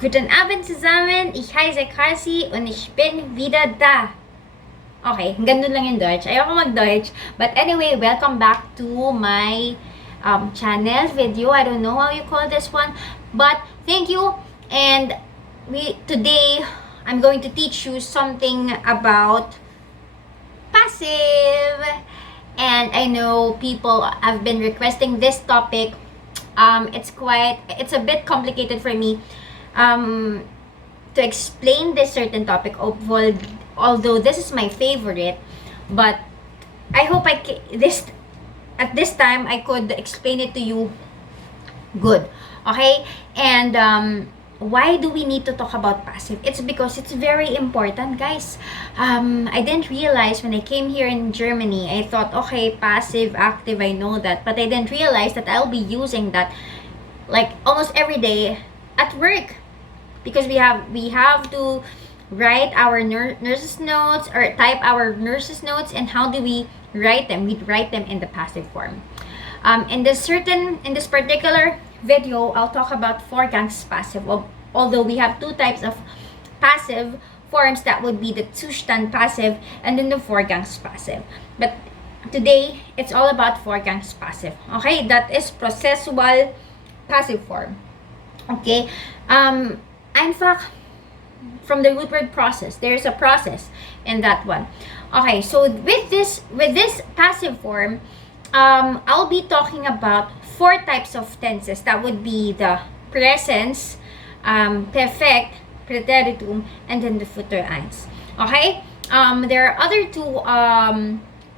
Guten Abend zusammen, ich heiße Karcy und ich bin wieder da. Okay, ganun lang yung Deutsch. Ayoko mag-Deutsch. But anyway, welcome back to my channel video. I don't know how you call this one. But thank you. And today, I'm going to teach you something about passive. And I know people have been requesting this topic. It's a bit complicated for me to explain this certain topic, although this is my favorite. But I hope at this time I could explain it to you good. Okay? And why do we need to talk about passive? It's because it's very important, guys. I didn't realize when I came here in Germany, I thought, okay, passive, active, I know that. But I didn't realize that I'll be using that like almost every day at work. Because we have to write our nurses notes or type our nurses notes. And how do we write them? We write them in the passive form. In this particular video, I'll talk about Vorgangs passive. Although we have two types of passive forms, that would be the Zustand passive and then the Vorgangs passive. But today, it's all about Vorgangs passive. Okay, that is processual passive form. Okay, in fact, from the root word process, there's a process in that one. Okay, so with this passive form, I'll be talking about four types of tenses. That would be the presens, perfect, preteritum, and then the future eins. Okay, there are other two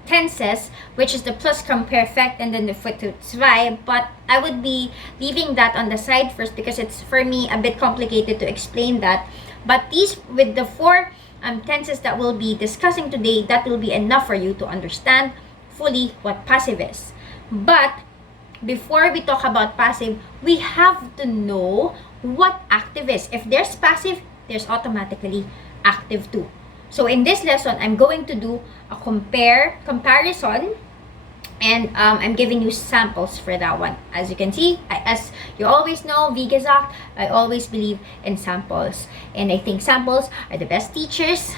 tenses, which is the Pluscuamperfekt and then the future zwei, but I would be leaving that on the side first because it's for me a bit complicated to explain that. But these, with the four tenses that we'll be discussing today, that will be enough for you to understand fully what passive is. But before we talk about passive, we have to know what active is. If there's passive, there's automatically active too. So in this lesson, I'm going to do a comparison, and I'm giving you samples for that one. As you can see, as you always know, wie gesagt, I always believe in samples. And I think samples are the best teachers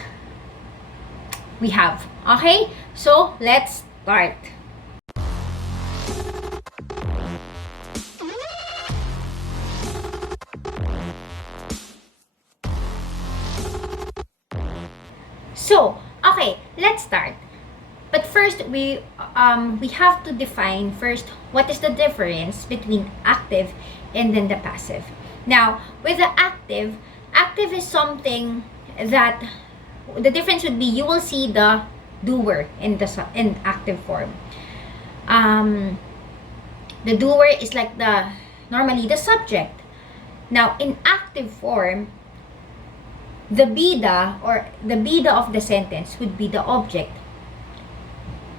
we have. Okay, so let's start. So, okay, let's start. But first, we have to define first what is the difference between active and then the passive. Now, with the active is something that the difference would be you will see the doer in active form. The doer is like normally the subject. Now, in active form, the bida of the sentence would be the object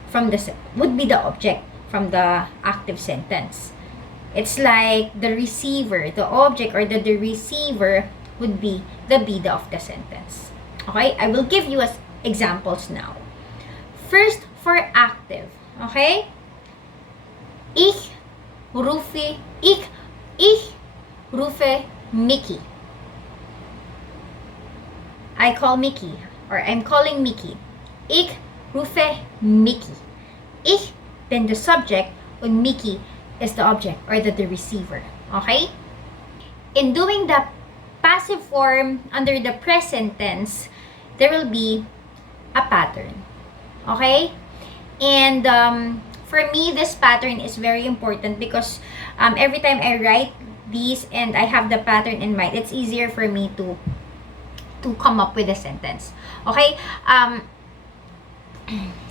from the active sentence. It's like the receiver, the object or the receiver would be the bida of the sentence. Okay, I will give you examples now. First, for active, okay? Ich rufe Mickey. I call Mickey, or I'm calling Mickey. Ich rufe Mickey. Ich, then the subject, and Mickey is the object or the receiver. Okay? In doing the passive form under the present tense, there will be a pattern. Okay? And for me, this pattern is very important because every time I write these and I have the pattern in mind, it's easier for me to come up with a sentence. Okay?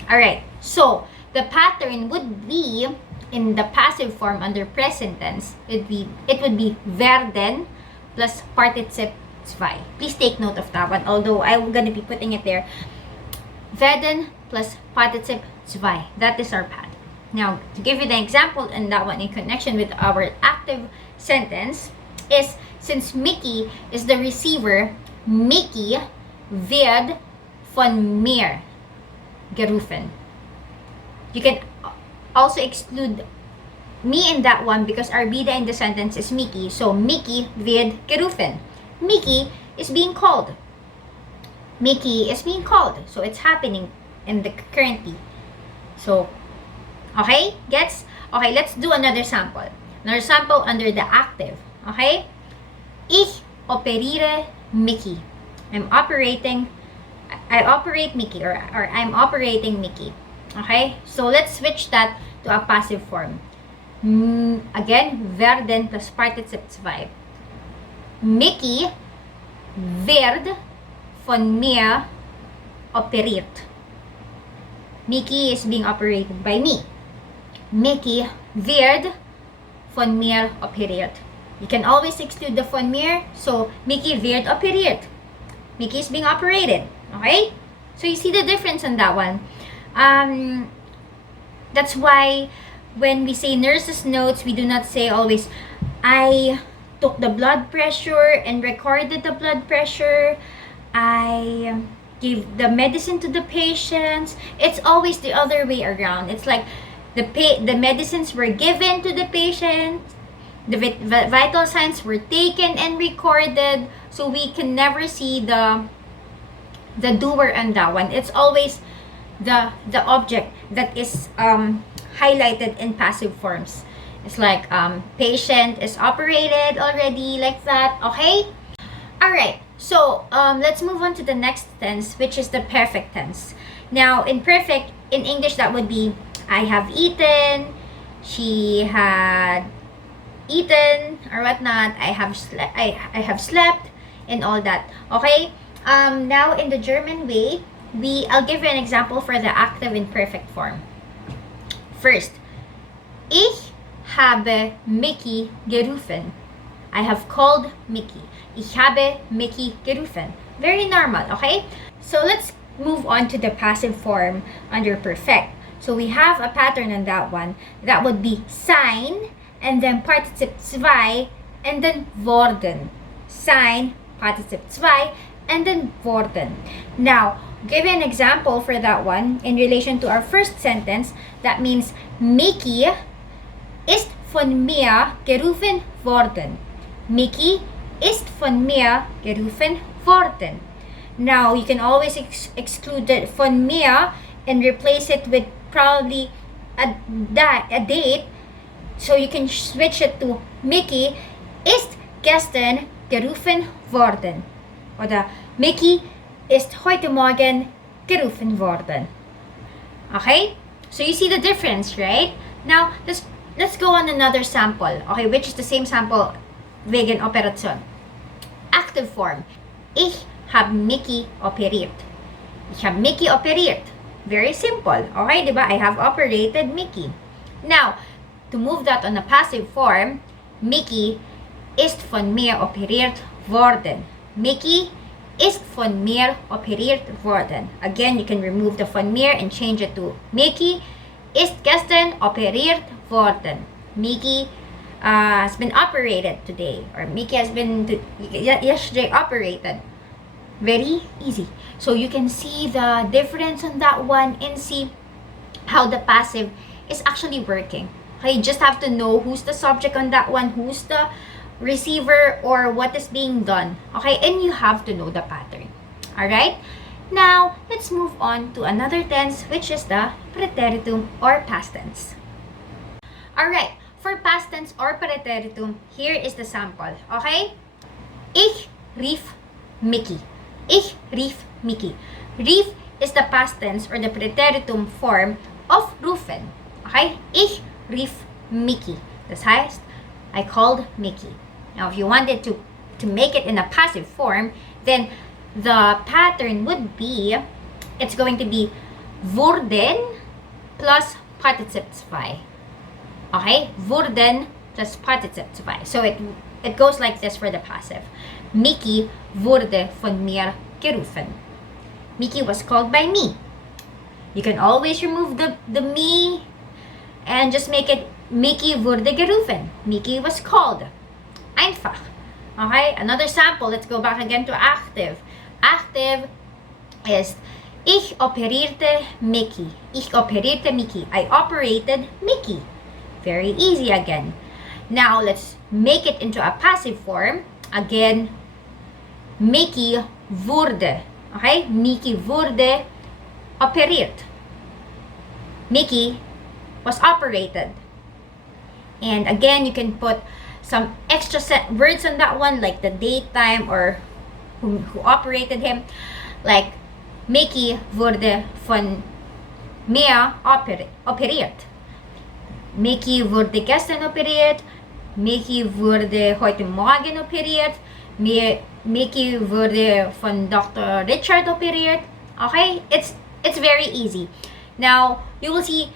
Alright. So, the pattern would be in the passive form under present tense. It would be werden plus Partizip zwei. Please take note of that one, although I'm gonna be putting it there. Werden plus Partizip zwei. That is our pattern. Now, to give you the example in that one in connection with our active sentence is, since Mickey is the receiver, Mickey wird von mir gerufen. You can also exclude me in that one because our bida in the sentence is Mickey. So, Mickey wird gerufen. Mickey is being called. Mickey is being called. So it's happening in the currently. So, okay? Gets? Okay, let's do another sample. Another sample under the active. Okay? Ich operiere Mickey. I operate Mickey, or I'm operating Mickey. Okay? So let's switch that to a passive form. Again, werden plus partizip 2. Mickey wird von mir operiert. Mickey is being operated by me. Mickey wird von mir operiert. You can always exclude the von mir, so Mickey wird operiert. Mickey is being operated. Okay? So you see the difference on that one. That's why when we say nurse's notes, we do not say always, I took the blood pressure and recorded the blood pressure. I gave the medicine to the patients. It's always the other way around. It's like the medicines were given to the patient, the vital signs were taken and recorded, so we can never see the doer on that one. It's always the object that is highlighted in passive forms. It's like patient is operated already, like that. Okay? Alright, so let's move on to the next tense, which is the perfect tense. Now, in perfect, in English, that would be I have eaten, she had eaten, or whatnot, I have slept, and all that. Okay? Now, in the German way, I'll give you an example for the active in perfect form. First, ich habe Mickey gerufen. I have called Mickey. Ich habe Mickey gerufen. Very normal, okay? So let's move on to the passive form under perfect. So we have a pattern on that one. That would be sein, and then partizip 2, and then worden. Sein, partizip 2, and then worden. Now, give an example for that one in relation to our first sentence. That means Mickey ist von mir gerufen worden. Mickey ist von mir gerufen worden. Now, you can always exclude the von mir and replace it with probably a date. So you can switch it to Mickey ist gestern gerufen worden. Oder Mickey ist heute Morgen gerufen worden. Okay? So you see the difference, right? Now, let's go on another sample. Okay, which is the same sample wegen Operation. Active form. Ich habe Mickey operiert. Ich habe Mickey operiert. Very simple. Okay, diba? I have operated Mickey. Now, to move that on a passive form, Mickey ist von mir operiert worden. Mickey ist von mir operiert worden. Again, you can remove the von mir and change it to Mickey ist gestern operiert worden. Mickey has been operated today, or Mickey has been yesterday operated. Very easy. So you can see the difference on that one and see how the passive is actually working. Okay, you just have to know who's the subject on that one, who's the receiver, or what is being done. Okay, and you have to know the pattern. Alright? Now, let's move on to another tense, which is the preteritum or past tense. Alright, for past tense or preteritum, here is the sample. Okay? Ich rief Mickey. Ich rief Mickey. Rief is the past tense or the preteritum form of rufen. Okay? Ich rief Mickey. Das heißt, I called Mickey. Now, if you wanted to make it in a passive form, then the pattern would be, it's going to be wurden plus partizip 2. Okay? Wurden plus partizip 2. So it goes like this for the passive. Mickey wurde von mir gerufen. Mickey was called by me. You can always remove the me and just make it Mickey wurde gerufen. Mickey was called. Einfach. Okay? Another sample. Let's go back again to active. Active is ich operierte Mickey. Ich operierte Mickey. I operated Mickey. Very easy again. Now, let's make it into a passive form. Again, Mickey wurde. Okay? Mickey wurde operiert. Mickey was operated. And again, you can put some extra words on that one, like the date, time, or who operated him. Like, Mickey wurde von mir operiert. Mickey wurde gestern operiert. Mickey wurde heute Morgen operiert. Mickey wurde von Dr. Richard operiert. Okay? It's very easy. Now, you will see,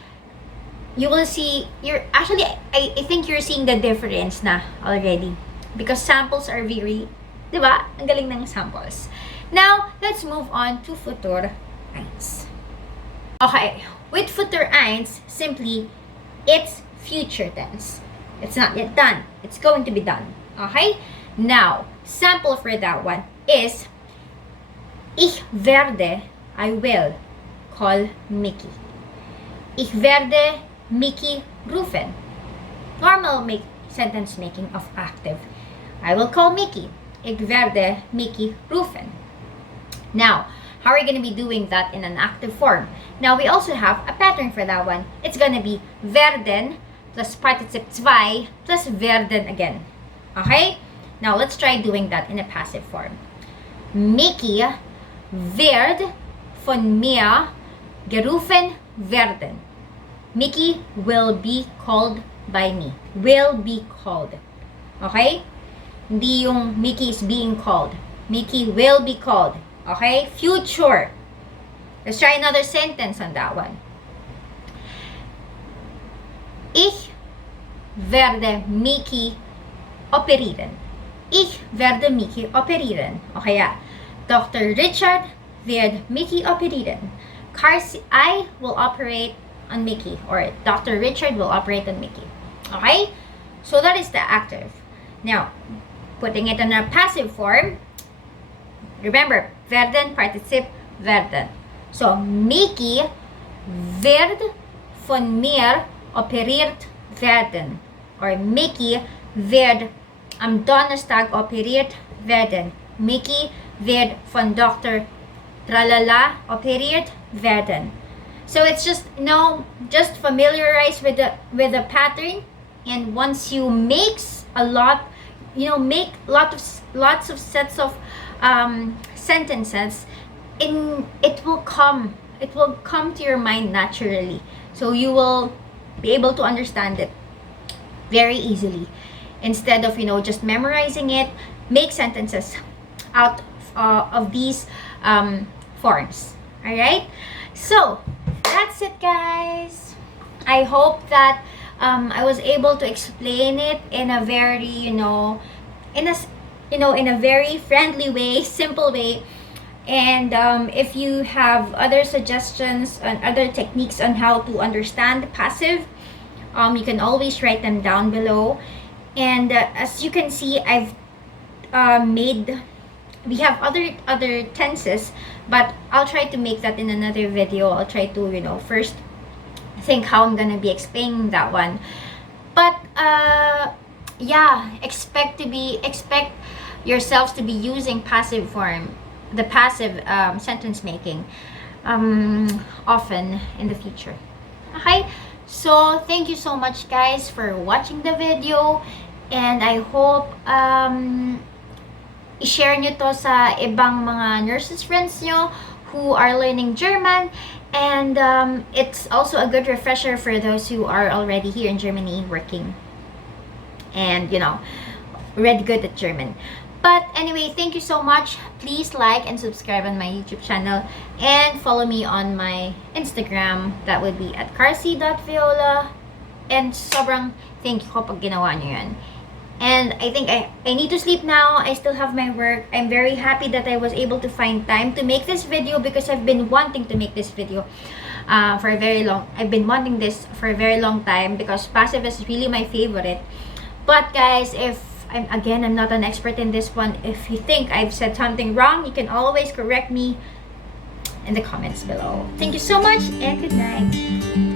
you're actually, I think you're seeing the difference na already. Because samples are very, diba? Ang galing ng samples. Now, let's move on to Futur 1. Okay, with Futur 1, simply, it's future tense. It's not yet done. It's going to be done. Okay? Now, sample for that one is, ich werde, I will, call Mickey. Ich werde Mickey rufen. Normal sentence making of active. I will call Mickey. Ich werde Mickey rufen. Now, how are you going to be doing that in an active form? Now, we also have a pattern for that one. It's going to be werden plus partizip 2 plus werden again. Okay? Now, let's try doing that in a passive form. Mickey wird von mir gerufen werden. Mickey will be called by me. Will be called. Okay? Hindi yung Mickey is being called. Mickey will be called. Okay? Future. Let's try another sentence on that one. Ich werde Mickey operieren. Ich werde Mickey operieren. Okay, yeah. Dr. Richard wird Mickey operieren. Karcy, I will operate on Mickey, or Dr. Richard will operate on Mickey. Okay? So that is the active. Now, putting it in a passive form, remember, werden, partizip, werden. So, Mickey wird von mir operiert werden. Or Mickey wird am Donnerstag operiert werden. Mickey wird von Dr. Tralala operiert werden. So it's just, just familiarize with the pattern, and once you make a lot, make lots of sets of sentences, it will come to your mind naturally. So you will be able to understand it very easily. Instead of, just memorizing it, make sentences out of these forms. Alright? So, that's it, guys. I hope that I was able to explain it in a very, in a very friendly way, simple way. And if you have other suggestions and other techniques on how to understand passive, you can always write them down below. And as you can see, I've we have other tenses, but I'll try to make that in another video. I'll try to, first think how I'm gonna be explaining that one. But yeah, expect yourselves to be using passive form, the passive sentence making often in the future. Okay, so thank you so much, guys, for watching the video, and I hope i-share nyo to sa ibang mga nurses friends nyo who are learning German. And it's also a good refresher for those who are already here in Germany working and, already good at German. But anyway, thank you so much. Please like and subscribe on my YouTube channel and follow me on my Instagram. That would be at karcy.viola. And sobrang thank you ko pag ginawa nyo yan. And I think I need to sleep now. I still have my work. I'm very happy that I was able to find time to make this video, because I've been wanting to make this video for a very long. I've been wanting this for a very long time, because passive is really my favorite. But guys, I'm not an expert in this one. If you think I've said something wrong, you can always correct me in the comments below. Thank you so much, and good night.